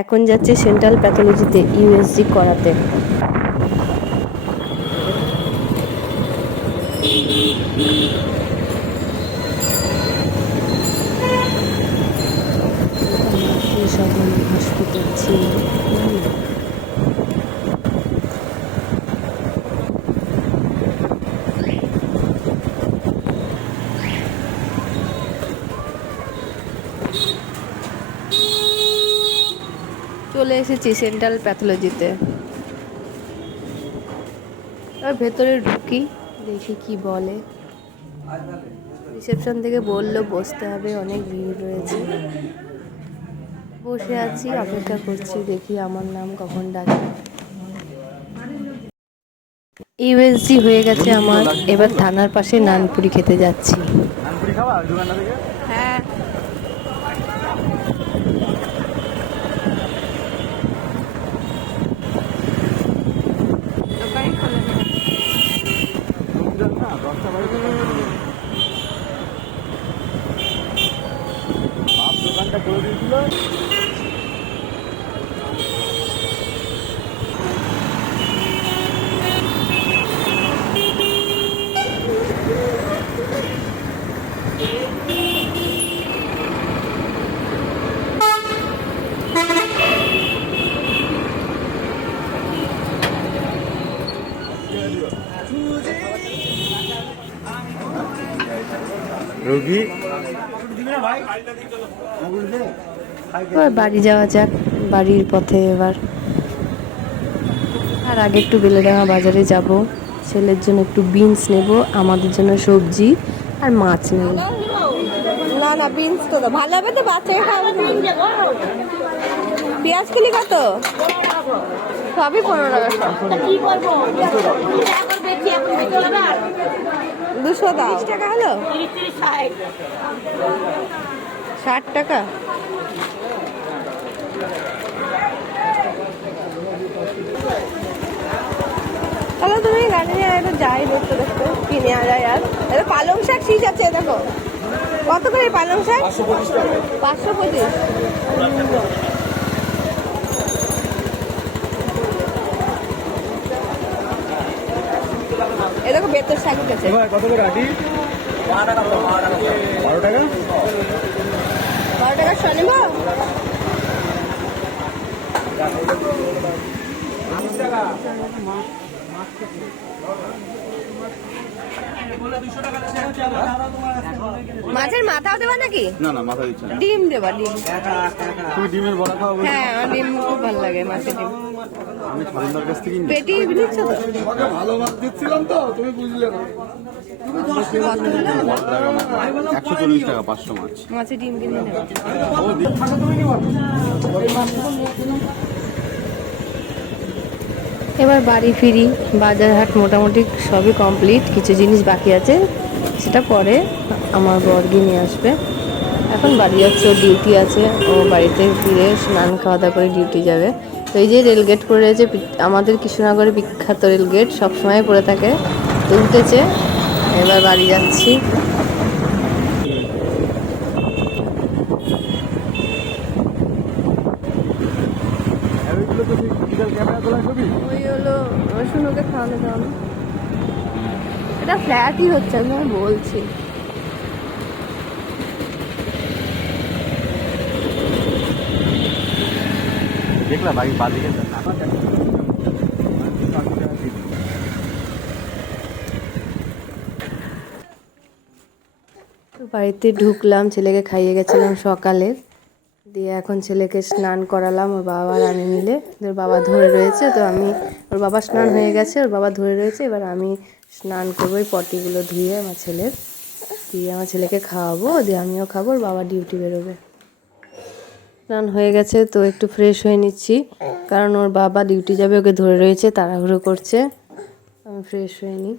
এখন যাচ্ছে central প্যাথোলজিতে USG করাতে। সদর হসপিটাল ছিল। চলে এসেছি সেন্ট্রাল প্যাথোলজিতে। আর ভেতরে ঢুকি, দেখি কি বলে। রিসেপশন থেকে বললো বসতে হবে, অনেক ভিড় রয়েছে। বসে আছি, অপেক্ষা করছি, দেখি আমার নাম কখন ডাকে। ইউএসজি হয়ে গেছে আমার, এবার থানার পাশে নানপুরি খেতে যাচ্ছি। হ্যাঁ, দোকানটা করে দিয়েছিল। রোগী এবার বাড়ি যাওয়া যাক, বাড়ির পথে এবার। আর আগে একটু বেলেডাঙা বাজারে যাব, ছেলের জন্য একটু বিনস নেব, আমাদের জন্য সবজি আর মাছ নেব। না না বিনস তো ভালো হবে তো, বাচ্চাকে খাওয়াবে। পেঁয়াজ কিলি কত? সবই 15 টাকা। 200 দাও। 30 টাকা হলো, 60 টাকা। তাহলে তুমি গাড়ি নিয়ে একটু যাই, দেখতে দেখতে কি নেওয়া যায়। আর এটা পালং শাক শীষ আছে, দেখো কত করে পালং শাক? 525। এ দেখো বেতের শাক উঠেছে। কত করে আটি? 12 টাকা। 12 টাকা 12 টাকা শনিব। মাছের মাথাও দেবা নাকি? না না, মাথা দিচ্ছে না। ডিম দেবা, ডিম। তুমি ডিমের বড়া খাও? হ্যাঁ, আমার ডিম খুব ভালো লাগে, মাছের ডিম। আমি খালিদার কাছ থেকে পেটি নিচ্ছ তো? ভালো মাছ দিচ্ছিলাম তো, তুমি বুঝলে না। 140 টাকা 500 মাছ। মাছের ডিম কিনে নেব। এবার বাড়ি ফিরি, বাজার হাট মোটামুটি সবই কমপ্লিট, কিছু জিনিস বাকি আছে, সেটা পরে আমার বর গিয়ে নিয়ে আসবে। এখন বাড়ি যাচ্ছে, ওর ডিউটি আছে, ও বাড়িতে ফিরে স্নান খাওয়া দাওয়া করে ডিউটি যাবে। তো এই যে রেলগেট পড়ে রয়েছে, আমাদের কৃষ্ণনগরের বিখ্যাত রেলগেট, সবসময় পড়ে থাকে, তো উঠেছে। এবার বাড়ি যাচ্ছি। ওই হলো শুনুকে খাওয়ানো দাওয়ানো, এটা ফ্ল্যাটই হচ্ছে, আমি বলছি। দেখলা ভাই বাদিকে তো বাড়িতে ঢুকলাম, ছেলেকে খাইয়ে গেছিলাম সকালে, দিয়ে এখন ছেলেকে স্নান করালাম ওর বাবা আর আমি মিলে। ওর বাবা ধরে রয়েছে, তো আমি, ওর বাবা স্নান হয়ে গেছে, ওর বাবা ধরে রয়েছে, এবার আমি স্নান করবো, এই পটিগুলো ধুয়ে আমার ছেলের, দিয়ে আমার ছেলেকে খাওয়াবো, দিয়ে আমিও খাবো, ওর বাবা ডিউটি বেরোবে। স্নান হয়ে গেছে, তো একটু ফ্রেশ হয়ে নিচ্ছি, কারণ ওর বাবা ডিউটি যাবে, ওকে ধরে রয়েছে, তাড়াহুড়ো করছে, আমি ফ্রেশ হয়ে নিই।